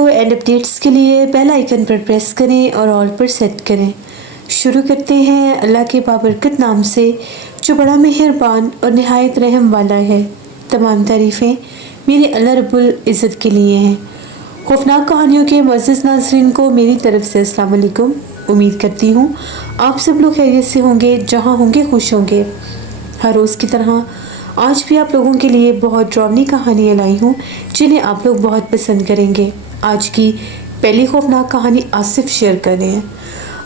Video and updates के लिए bell icon पर प्रेस करें और ऑल पर सेट करें। शुरू करते हैं अल्लाह के बाबरकत नाम से जो बड़ा मेहरबान और निहायत रहम वाला है। तमाम तारीफ़ें मेरे अल्लाह रब्बुल इज़्ज़त के लिए हैं। खौफनाक कहानियों के मुअज़्ज़ज़ नाज़रीन को मेरी तरफ से अस्सलाम वालेकुम। उम्मीद करती हूँ आप सब लोग खैरियत से होंगे, जहाँ होंगे खुश होंगे। हर रोज़ की तरह आज भी आप लोगों के लिए बहुत ड्रावनी कहानियाँ लाई हूँ जिन्हें आप लोग बहुत पसंद करेंगे। आज की पहली खौफनाक कहानी आसिफ शेयर कर रहे हैं।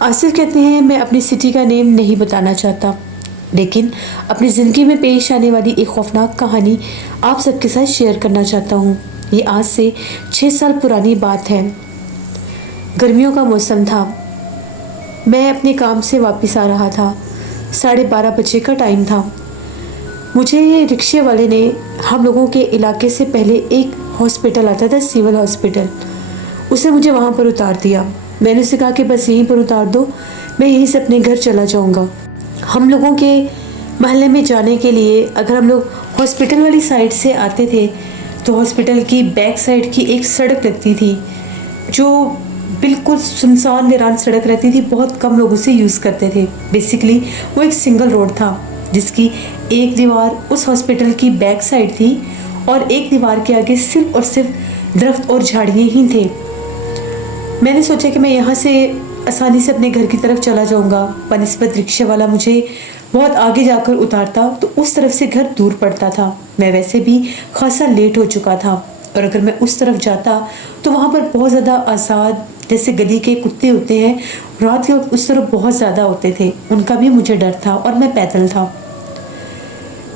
आसिफ कहते हैं, मैं अपनी सिटी का नेम नहीं बताना चाहता, लेकिन अपनी ज़िंदगी में पेश आने वाली एक खौफनाक कहानी आप सबके साथ शेयर करना चाहता हूँ। ये आज से 6 साल पुरानी बात है। गर्मियों का मौसम था। मैं अपने काम से वापस आ रहा था। 12:30 बजे का टाइम था। मुझे रिक्शे वाले ने हम लोगों के इलाके से पहले एक हॉस्पिटल आता था, सिविल हॉस्पिटल, उसने मुझे वहाँ पर उतार दिया। मैंने उसे कहा कि बस यहीं पर उतार दो, मैं यहीं से अपने घर चला जाऊँगा। हम लोगों के महल्ले में जाने के लिए अगर हम लोग हॉस्पिटल वाली साइड से आते थे तो हॉस्पिटल की बैक साइड की एक सड़क लगती थी जो बिल्कुल सुनसान वीरान सड़क रहती थी। बहुत कम लोग उसे यूज़ करते थे। बेसिकली वो एक सिंगल रोड था जिसकी एक दीवार उस हॉस्पिटल की बैक साइड थी और एक दीवार के आगे सिर्फ और सिर्फ दरख्त और झाड़ियाँ ही थे। मैंने सोचा कि मैं यहाँ से आसानी से अपने घर की तरफ चला जाऊँगा। बनिस्बत रिक्शे वाला मुझे बहुत आगे जाकर उतारता तो उस तरफ से घर दूर पड़ता था। मैं वैसे भी खासा लेट हो चुका था और अगर मैं उस तरफ जाता तो वहाँ पर बहुत ज़्यादा आज़ाद जैसे गली के कुत्ते होते हैं, रात के वक्त उस तरफ बहुत ज़्यादा होते थे, उनका भी मुझे डर था और मैं पैदल था।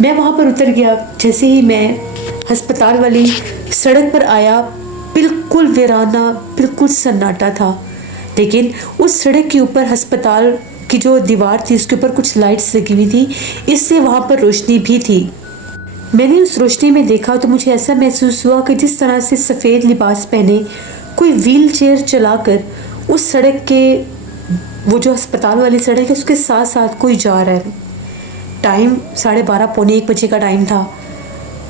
मैं वहाँ पर उतर गया। जैसे ही मैं अस्पताल वाली सड़क पर आया, बिल्कुल वीराना, बिल्कुल सन्नाटा था, लेकिन उस सड़क के ऊपर अस्पताल की जो दीवार थी उसके ऊपर कुछ लाइट्स लगी हुई थी, इससे वहाँ पर रोशनी भी थी। मैंने उस रोशनी में देखा तो मुझे ऐसा महसूस हुआ कि जिस तरह से सफ़ेद लिबास पहने कोई व्हील चेयर चलाकर उस सड़क के, वो जो अस्पताल वाली सड़क है उसके साथ साथ कोई जा रहा है। टाइम 12:30 पौने 1 बजे का टाइम था।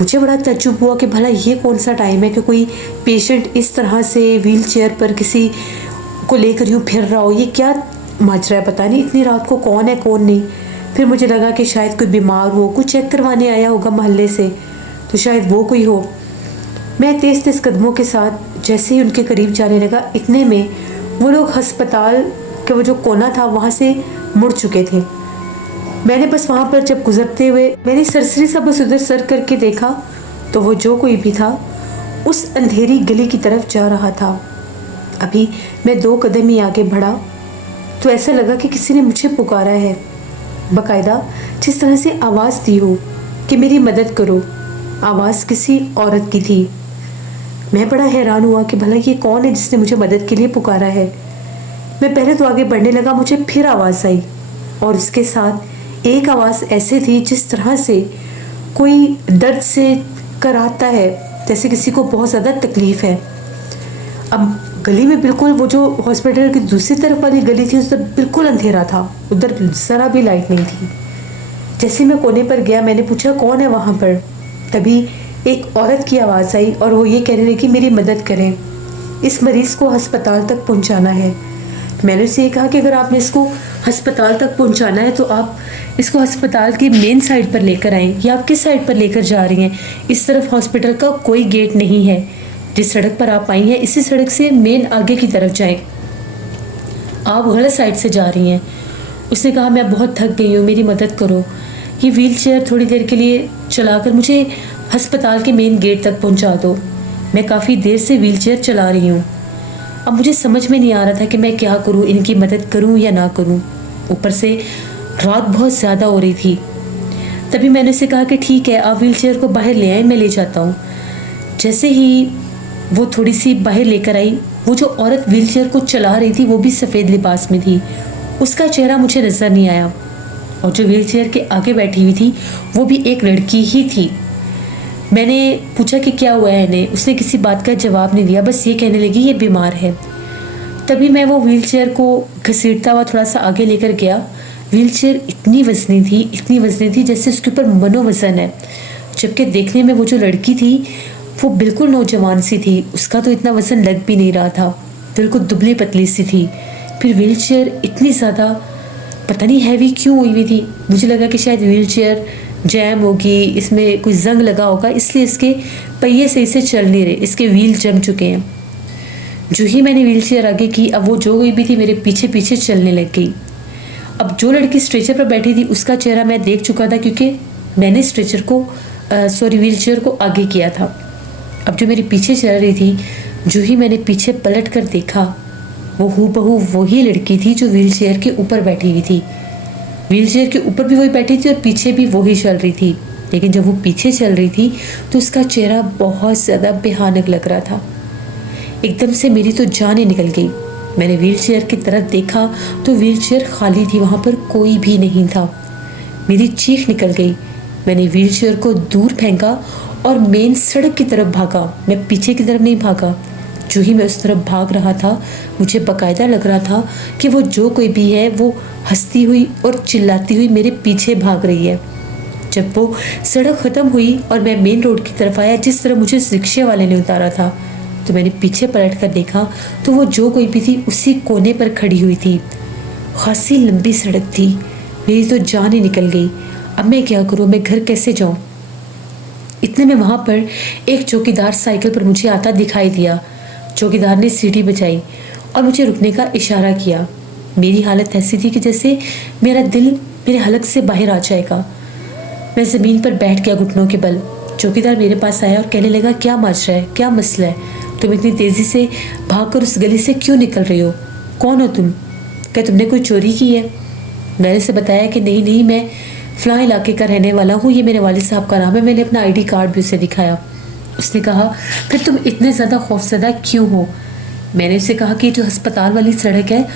मुझे बड़ा तज्जुब हुआ कि भला ये कौन सा टाइम है कि कोई पेशेंट इस तरह से व्हील चेयर पर किसी को लेकर यूँ फिर रहा हो। ये क्या माजरा है, पता नहीं इतनी रात को कौन है कौन नहीं। फिर मुझे लगा कि शायद कोई बीमार हो, कुछ चेक करवाने आया होगा मोहल्ले से, तो शायद वो कोई हो। मैं तेज़ तेज़ कदमों के साथ जैसे ही उनके करीब जाने लगा, इतने में वो लोग अस्पताल के वो जो कोना था वहाँ से मुड़ चुके थे। मैंने बस वहाँ पर जब गुजरते हुए मैंने सरसरी सा बस उधर सर करके देखा तो वो जो कोई भी था उस अंधेरी गली की तरफ जा रहा था। अभी मैं 2 कदम ही आगे बढ़ा तो ऐसा लगा कि किसी ने मुझे पुकारा है, बाकायदा जिस तरह से आवाज़ दी हो कि मेरी मदद करो। आवाज़ किसी औरत की थी। मैं बड़ा हैरान हुआ कि भला ये कौन है जिसने मुझे मदद के लिए पुकारा है। मैं पहले तो आगे बढ़ने लगा, मुझे फिर आवाज़ आई और उसके साथ एक आवाज़ ऐसे थी जिस तरह से कोई दर्द से कराहता है, जैसे किसी को बहुत ज़्यादा तकलीफ़ है। अब गली में बिल्कुल वो जो हॉस्पिटल की दूसरी तरफ वाली गली थी उस तरफ बिल्कुल अंधेरा था, उधर ज़रा भी लाइट नहीं थी। जैसे मैं कोने पर गया, मैंने पूछा कौन है वहाँ पर। तभी एक औरत की आवाज़ आई और वो ये कहने लगी कि मेरी मदद करें, इस मरीज़ को अस्पताल तक पहुँचाना है। मैंने उससे ये कहा कि अगर आपने इसको अस्पताल तक पहुंचाना है तो आप इसको अस्पताल की मेन साइड पर लेकर आएँ। या आप किस साइड पर लेकर जा रही हैं? इस तरफ हॉस्पिटल का कोई गेट नहीं है। जिस सड़क पर आप आई हैं इसी सड़क से मेन आगे की तरफ जाएं। आप गलत साइड से जा रही हैं। उसने कहा मैं बहुत थक गई हूँ, मेरी मदद करो। ये व्हील चेयर थोड़ी देर के लिए चलाकर मुझे अस्पताल के मेन गेट तक पहुँचा दो। मैं काफ़ी देर से व्हील चेयर चला रही हूँ। अब मुझे समझ में नहीं आ रहा था कि मैं क्या करूं, इनकी मदद करूं या ना करूं। ऊपर से रात बहुत ज़्यादा हो रही थी। तभी मैंने उसे कहा कि ठीक है, आप व्हील चेयर को बाहर ले आए, मैं ले जाता हूं। जैसे ही वो थोड़ी सी बाहर लेकर आई, वो जो औरत व्हील चेयर को चला रही थी वो भी सफ़ेद लिबास में थी। उसका चेहरा मुझे नज़र नहीं आया और जो व्हील चेयर के आगे बैठी हुई थी वो भी एक लड़की ही थी। मैंने पूछा कि क्या हुआ है इन्हें। उसने किसी बात का जवाब नहीं दिया, बस ये कहने लगी ये बीमार है। तभी मैं वो व्हील चेयर को घसीटता हुआ थोड़ा सा आगे लेकर गया। व्हील चेयर इतनी वज़नी थी जैसे उसके ऊपर मनोवज़न है। जबकि देखने में वो जो लड़की थी वो बिल्कुल नौजवान सी थी, उसका तो इतना वज़न लग भी नहीं रहा था, बिल्कुल दुबली पतली सी थी। फिर व्हीलचेयर इतनी ज़्यादा पता नहीं हैवी क्यों हुई हुई थी। मुझे लगा कि शायद व्हीलचेयर जैम होगी, इसमें कोई जंग लगा होगा, इसलिए इसके पहिए सही से चल नहीं रहे, इसके व्हील जम चुके हैं। जो ही मैंने व्हीलचेयर आगे की, अब वो जो गई भी थी मेरे पीछे पीछे चलने लग गई। अब जो लड़की स्ट्रेचर पर बैठी थी उसका चेहरा मैं देख चुका था, क्योंकि मैंने व्हीलचेयर को आगे किया था। अब जो मेरे पीछे चल रही थी, जो ही मैंने पीछे पलट कर देखा, वो हूबहू वही लड़की थी जो व्हीलचेयर के ऊपर बैठी हुई थी। व्हीलचेयर के ऊपर भी वही बैठी थी और पीछे भी वही चल रही थी। लेकिन जब वो पीछे चल रही थी तो उसका चेहरा बहुत ज़्यादा भयानक लग रहा था। एकदम से मेरी तो जान ही निकल गई। मैंने व्हीलचेयर की तरफ देखा तो व्हीलचेयर खाली थी, वहाँ पर कोई भी नहीं था। मेरी चीख निकल गई। मैंने व्हीलचेयर को दूर फेंका और मेन सड़क की तरफ भागा। मैं पीछे की तरफ नहीं भागा। जो ही मैं उस तरफ भाग रहा था, मुझे बाकायदा लग रहा था कि वो जो कोई भी है वो हंसती हुई और चिल्लाती हुई मेरे पीछे भाग रही है। जब वो सड़क ख़त्म हुई और मैं मेन रोड की तरफ आया, जिस तरह मुझे रिक्शे वाले ने उतारा था, तो मैंने पीछे पलट कर देखा तो वो जो कोई भी थी उसी कोने पर खड़ी हुई थी। खासी लंबी सड़क थी। मेरी तो जान ही निकल गई। अब मैं क्या करूँ, मैं घर कैसे जाऊँ? इतने में वहाँ पर एक चौकीदार साइकिल पर मुझे आता दिखाई दिया। चौकीदार ने सीटी बजाई और मुझे रुकने का इशारा किया। मेरी हालत ऐसी थी कि जैसे मेरा दिल मेरे हलक से बाहर आ जाएगा। मैं ज़मीन पर बैठ गया घुटनों के बल। चौकीदार मेरे पास आया और कहने लगा, क्या मच रहा है, क्या मसला है? तुम इतनी तेज़ी से भागकर उस गली से क्यों निकल रही हो? कौन हो तुम? क्या तुमने कोई चोरी की है? मैंने उसे बताया कि नहीं नहीं, मैं फ़लाँ इलाके का रहने वाला हूँ, ये मेरे वालिद साहब का नाम है। मैंने अपना ID कार्ड भी उसे दिखाया। उसने कहा, फिर तुम इतने ज़्यादा खौफज़दा क्यों हो? मैंने उसे कहा कि जो अस्पताल वाली सड़क है,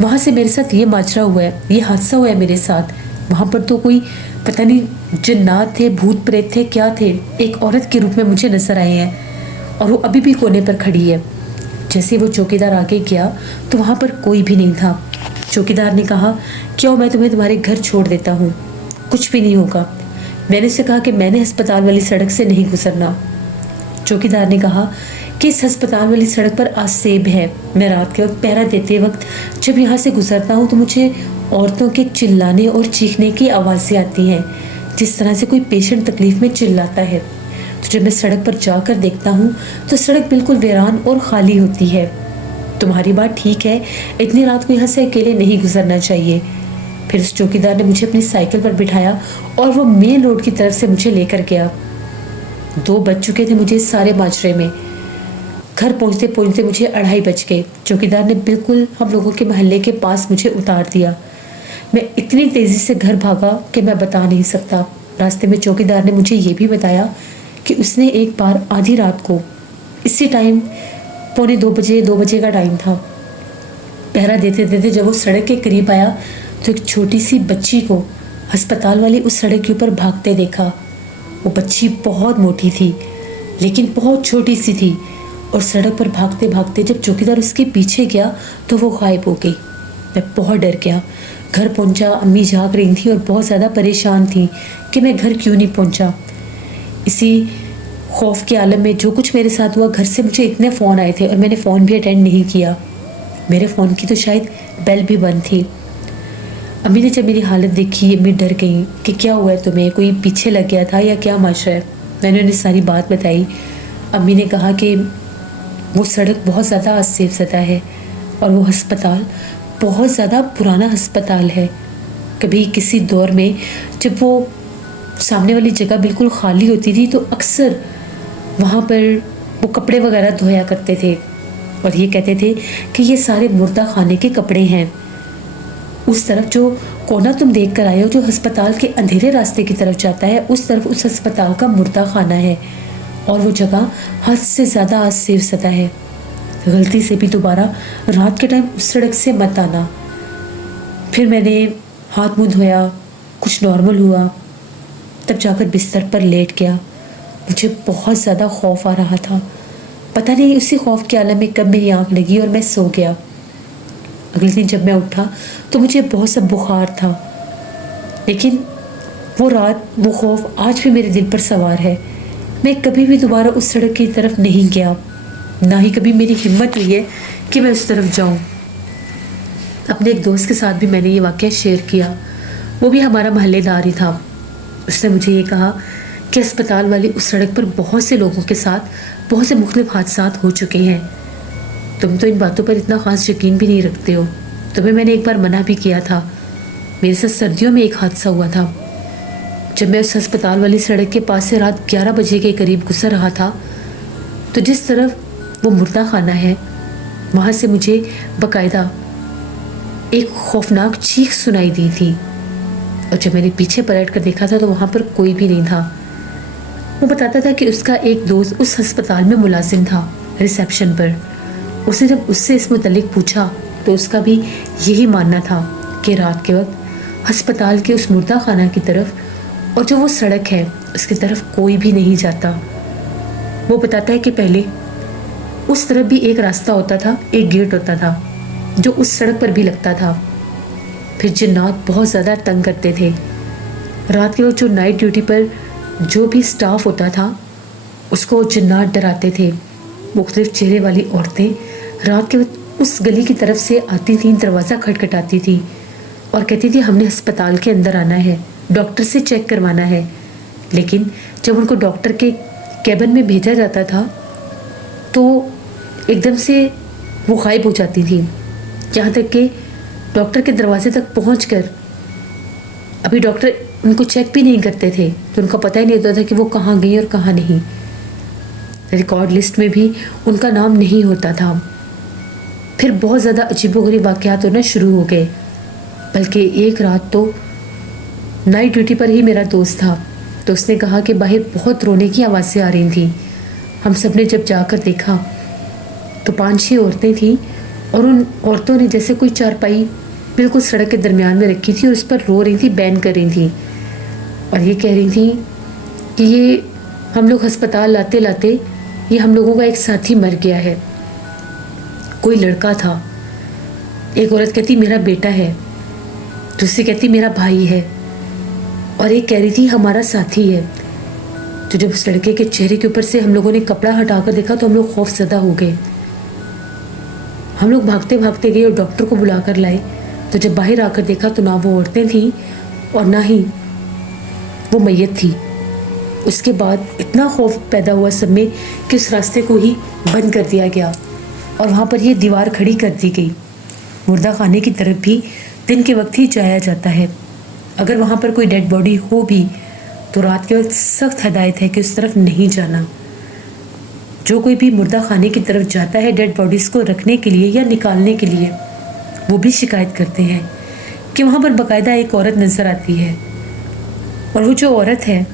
वहाँ से मेरे साथ ये माजरा हुआ है, ये हादसा हुआ है मेरे साथ। वहाँ पर तो कोई पता नहीं जिन्नात थे, भूत प्रेत थे, क्या थे, एक औरत के रूप में मुझे नजर आए हैं और वो अभी भी कोने पर खड़ी है। जैसे वो चौकीदार आगे गया तो वहाँ पर कोई भी नहीं था। चौकीदार ने कहा, क्यों, मैं तुम्हें तुम्हारे घर छोड़ देता हूँ, कुछ भी नहीं होगा। मैंने उससे कहा कि मैंने अस्पताल वाली सड़क से नहीं गुजरना। चौकीदार ने कहा कि इस अस्पताल वाली सड़क पर आज सेब है। मैं रात के वक्त पहरा देते वक्त जब यहाँ से गुजरता हूँ तो मुझे औरतों के चिल्लाने और चीखने की आवाज़ें आती हैं, जिस तरह से कोई पेशेंट तकलीफ़ में चिल्लाता है। तो जब मैं सड़क पर जाकर देखता हूँ तो सड़क बिल्कुल वीरान और ख़ाली होती है। तुम्हारी बात ठीक है, इतनी रात को यहाँ से अकेले नहीं गुजरना चाहिए। फिर उस चौकीदार ने मुझे अपनी साइकिल पर बिठाया और वो मेन रोड की तरफ से मुझे लेकर गया। 2 बज चुके थे मुझे इस सारे माजरे में। घर पहुँचते पहुँचते मुझे 2:30 बज गए। चौकीदार ने बिल्कुल हम लोगों के मोहल्ले के पास मुझे उतार दिया। मैं इतनी तेज़ी से घर भागा कि मैं बता नहीं सकता। रास्ते में चौकीदार ने मुझे ये भी बताया कि उसने एक बार आधी रात को इसी टाइम 2 बजे का टाइम था, पहरा देते देते जब वो सड़क के करीब आया तो एक छोटी सी बच्ची को अस्पताल वाली उस सड़क के ऊपर भागते देखा। वो बच्ची बहुत मोटी थी लेकिन बहुत छोटी सी थी और सड़क पर भागते भागते जब चौकीदार उसके पीछे गया तो वो गायब हो गई। मैं बहुत डर गया। घर पहुंचा, अम्मी जाग रही थी और बहुत ज़्यादा परेशान थी कि मैं घर क्यों नहीं पहुंचा। इसी खौफ के आलम में जो कुछ मेरे साथ हुआ, घर से मुझे इतने फ़ोन आए थे और मैंने फ़ोन भी अटेंड नहीं किया। मेरे फ़ोन की तो शायद बेल भी बंद थी। अम्मी ने जब मेरी हालत देखी, अम्मी डर गई कि क्या हुआ है तुम्हें, कोई पीछे लग गया था या क्या माजरा है। मैंने उन्हें सारी बात बताई। अम्मी ने कहा कि वो सड़क बहुत ज़्यादा असफसदा है और वो अस्पताल बहुत ज़्यादा पुराना अस्पताल है। कभी किसी दौर में जब वो सामने वाली जगह बिल्कुल खाली होती थी तो अक्सर वहाँ पर वो कपड़े वगैरह धोया करते थे और ये कहते थे कि ये सारे मुर्दा खाने के कपड़े हैं। उस तरफ जो कोना तुम देख कर आए हो, जो अस्पताल के अंधेरे रास्ते की तरफ जाता है, उस तरफ उस अस्पताल का मुर्दा खाना है और वो जगह हद से ज़्यादा असफसदा है। गलती से भी दोबारा रात के टाइम उस सड़क से मत आना। फिर मैंने हाथ मुँह धोया, कुछ नॉर्मल हुआ, तब जाकर बिस्तर पर लेट गया। मुझे बहुत ज़्यादा खौफ आ रहा था। पता नहीं उसी खौफ के आलम में कब मेरी आँख लगी और मैं सो गया। अगले दिन जब मैं उठा तो मुझे बहुत सा बुखार था, लेकिन वो रात, वो खौफ आज भी मेरे दिल पर सवार है। मैं कभी भी दोबारा उस सड़क की तरफ नहीं गया, ना ही कभी मेरी हिम्मत हुई है कि मैं उस तरफ जाऊं। अपने एक दोस्त के साथ भी मैंने ये वाक़या शेयर किया, वो भी हमारा मोहल्लेदार ही था। उसने मुझे ये कहा कि अस्पताल वाली उस सड़क पर बहुत से लोगों के साथ बहुत से मुख्तलिफ हादसात हो चुके हैं। तुम तो इन बातों पर इतना ख़ास यकीन भी नहीं रखते हो। तुम्हें मैंने एक बार मना भी किया था। मेरे साथ सर्दियों में एक हादसा हुआ था। जब मैं उस अस्पताल वाली सड़क के पास से रात 11 बजे के करीब गुजर रहा था, तो जिस तरफ वो मुर्दा खाना है, वहाँ से मुझे बाकायदा एक खौफनाक चीख सुनाई दी थी। और जब मैंने पीछे पलट कर देखा था तो वहाँ पर कोई भी नहीं था। वो बताता था कि उसका एक दोस्त उस अस्पताल में मुलाजिम था, रिसेप्शन पर। उसने जब उससे इस मुतल्लिक पूछा तो उसका भी यही मानना था कि रात के वक्त अस्पताल के उस मुर्दा खाना की तरफ और जो वो सड़क है उसकी तरफ कोई भी नहीं जाता। वो बताता है कि पहले उस तरफ भी एक रास्ता होता था, एक गेट होता था जो उस सड़क पर भी लगता था। फिर जिन्नात बहुत ज़्यादा तंग करते थे। रात के वक्त जो नाइट ड्यूटी पर जो भी स्टाफ होता था उसको जिन्नात डराते थे। मुख्तलिफ चेहरे वाली औरतें रात के वक्त उस गली की तरफ से आती थीं, दरवाज़ा खटखटाती थी और कहती थी हमने अस्पताल के अंदर आना है, डॉक्टर से चेक करवाना है। लेकिन जब उनको डॉक्टर के कैबिन में भेजा जाता था तो एकदम से वो गायब हो जाती थी। यहाँ तक कि डॉक्टर के दरवाजे तक पहुंचकर अभी डॉक्टर उनको चेक भी नहीं करते थे, तो उनका पता ही नहीं होता था कि वो कहाँ गई और कहाँ नहीं। रिकॉर्ड लिस्ट में भी उनका नाम नहीं होता था। फिर बहुत ज़्यादा अजीबोगरीब वाक़यात होना शुरू हो गए। बल्कि एक रात तो नाइट ड्यूटी पर ही मेरा दोस्त था, तो उसने कहा कि बाहर बहुत रोने की आवाज़ें आ रही थी। हम सब ने जब जाकर देखा तो 5-6 औरतें थीं और उन औरतों ने जैसे कोई चारपाई बिल्कुल सड़क के दरमियान में रखी थी और उस पर रो रही थी, बैन कर रही थी और ये कह रही थी कि ये हम लोग अस्पताल लाते लाते ये हम लोगों का एक साथी मर गया है। कोई लड़का था। एक औरत कहती मेरा बेटा है, दूसरी कहती मेरा भाई है और एक कह रही थी हमारा साथी है। तो जब उस लड़के के चेहरे के ऊपर से हम लोगों ने कपड़ा हटाकर देखा तो हम लोग खौफजदा हो गए। हम लोग भागते भागते गए और डॉक्टर को बुलाकर लाए। तो जब बाहर आकर देखा तो ना वो औरतें थीं और ना ही वो मैयत थी। उसके बाद इतना खौफ पैदा हुआ सब में कि उस रास्ते को ही बंद कर दिया गया और वहाँ पर ये दीवार खड़ी कर दी गई। मुर्दा खाने की तरफ भी दिन के वक्त ही जाया जाता है। अगर वहाँ पर कोई डेड बॉडी हो भी तो रात के वक्त सख्त हदायत है कि उस तरफ नहीं जाना। जो कोई भी मुर्दा खाने की तरफ जाता है डेड बॉडीज़ को रखने के लिए या निकालने के लिए, वो भी शिकायत करते हैं कि वहाँ पर बाकायदा एक औरत नज़र आती है और वो जो औरत है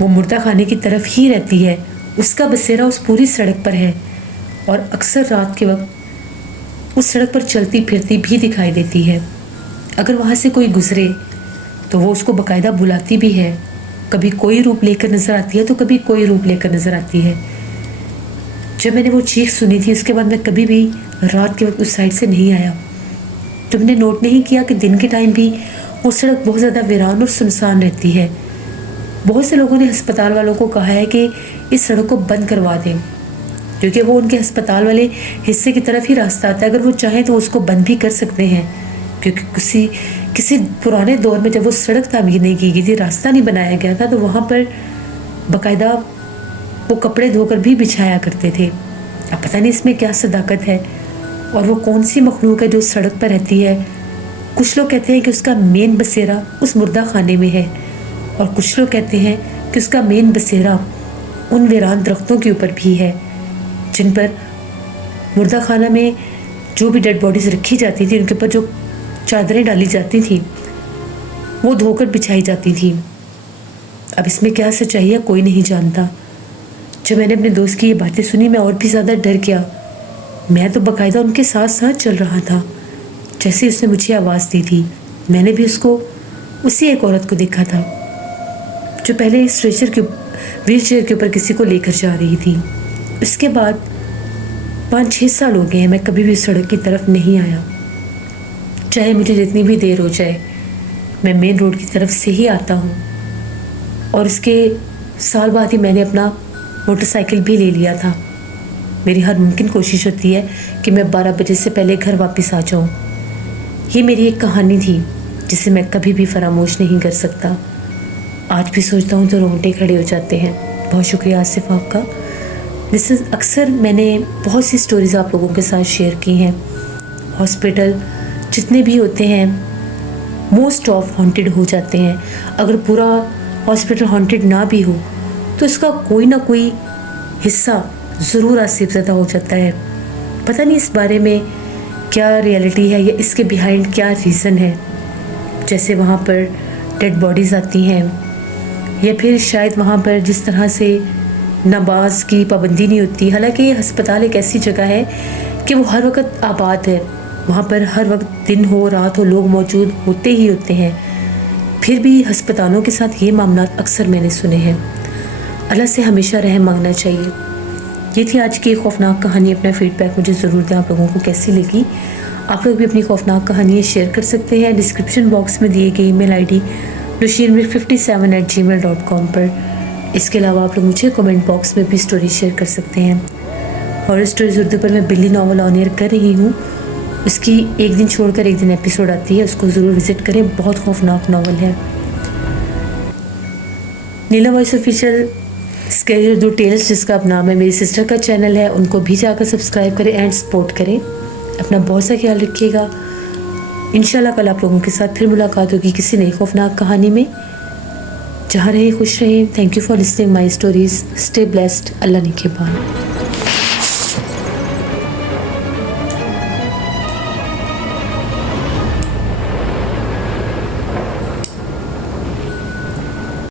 वो मुर्दा खाने की तरफ ही रहती है। उसका बसेरा उस पूरी सड़क पर है और अक्सर रात के वक्त उस सड़क पर चलती फिरती भी दिखाई देती है। अगर वहाँ से कोई गुजरे तो वो उसको बाकायदा बुलाती भी है। कभी कोई रूप लेकर नज़र आती है तो कभी कोई रूप लेकर नज़र आती है। जब मैंने वो चीख सुनी थी उसके बाद मैं कभी भी रात के वक्त उस साइड से नहीं आया। तुमने नोट नहीं किया कि दिन के टाइम भी वो सड़क बहुत ज़्यादा वीरान और सुनसान रहती है। बहुत से लोगों ने अस्पताल वालों को कहा है कि इस सड़क को बंद करवा दें, क्योंकि वो उनके अस्पताल वाले हिस्से की तरफ ही रास्ता आता है। अगर वो चाहें तो उसको बंद भी कर सकते हैं, क्योंकि किसी पुराने दौर में जब वो सड़क तामीर नहीं की गई थी, रास्ता नहीं बनाया गया था, तो वहाँ पर बाकायदा वो कपड़े धोकर भी बिछाया करते थे। अब पता नहीं इसमें क्या सदाकत है और वो कौन सी मखलूक है जो सड़क पर रहती है। कुछ लोग कहते हैं कि उसका मेन बसेरा उस मुर्दा खाने में है और कुछ लोग कहते हैं कि उसका मेन बसेरा उन वीरान दरख्तों के ऊपर भी है जिन पर मुर्दा खाना में जो भी डेड बॉडीज़ रखी जाती थी उनके ऊपर जो चादरें डाली जाती थी वो धोकर बिछाई जाती थी। अब इसमें क्या सच्चाई है कोई नहीं जानता। जब मैंने अपने दोस्त की ये बातें सुनी मैं और भी ज़्यादा डर गया। मैं तो बाकायदा उनके साथ साथ चल रहा था। जैसे उसने मुझे आवाज़ दी थी मैंने भी उसको उसी एक औरत को देखा था जो पहले स्ट्रेचर के व्हील चेयर के ऊपर किसी को लेकर जा रही थी। उसके बाद 5-6 साल हो गए हैं मैं कभी भी सड़क की तरफ नहीं आया। चाहे मुझे जितनी भी देर हो जाए मैं मेन रोड की तरफ से ही आता हूँ और इसके साल बाद ही मैंने अपना मोटरसाइकिल भी ले लिया था। मेरी हर मुमकिन कोशिश होती है कि मैं 12 बजे से पहले घर वापस आ जाऊं। ये मेरी एक कहानी थी जिसे मैं कभी भी फरामोश नहीं कर सकता। आज भी सोचता हूँ तो रोंगटे खड़े हो जाते हैं। बहुत शुक्रिया आसिफ आपका। जैसे अक्सर मैंने बहुत सी स्टोरीज़ आप लोगों के साथ शेयर की हैं। हॉस्पिटल जितने भी होते हैं मोस्ट ऑफ हॉन्टेड हो जाते हैं। अगर पूरा हॉस्पिटल हॉन्टेड ना भी हो तो इसका कोई ना कोई हिस्सा ज़रूर आसिफ़ज़दा हो जाता है। पता नहीं इस बारे में क्या रियलिटी है या इसके बिहाइंड क्या रीज़न है। जैसे वहाँ पर डेड बॉडीज़ आती हैं या फिर शायद वहाँ पर जिस तरह से नमाज की पाबंदी नहीं होती। हालांकि ये अस्पताल एक ऐसी जगह है कि वो हर वक्त आबाद है। वहाँ पर हर वक्त दिन हो रात हो लोग मौजूद होते ही होते हैं। फिर भी अस्पतालों के साथ ये मामला अक्सर मैंने सुने हैं। अल्लाह से हमेशा रहम मांगना चाहिए। ये थी आज की खौफनाक कहानी। अपना फीडबैक मुझे ज़रूर दें, आप लोगों को कैसी लगी। आप लोग भी अपनी खौफनाक कहानियाँ शेयर कर सकते हैं डिस्क्रिप्शन बॉक्स में दिए गए ईमेल आईडी nosheermir57@gmail.com पर। इसके अलावा आप लोग मुझे कमेंट बॉक्स में भी स्टोरी शेयर कर सकते हैं। हॉरर स्टोरीज उर्दू पर मैं बिल्ली नावल ऑन एयर कर रही हूँ। उसकी एक दिन छोड़कर एक दिन एपिसोड आती है, उसको ज़रूर विज़िट करें। बहुत खौफनाक नावल है। नीला voice official scary Urdu tales जिसका अब नाम है, मेरी सिस्टर का चैनल है, उनको भी जाकर सब्सक्राइब करें एंड सपोर्ट करें। अपना बहुत सा ख्याल रखिएगा। इंशाल्लाह कल आप लोगों के साथ फिर मुलाकात होगी किसी नई खौफनाक कहानी में। जहाँ रहें खुश रहें। Thank you for listening my stories. Stay blessed. अल्लाह निगहबान।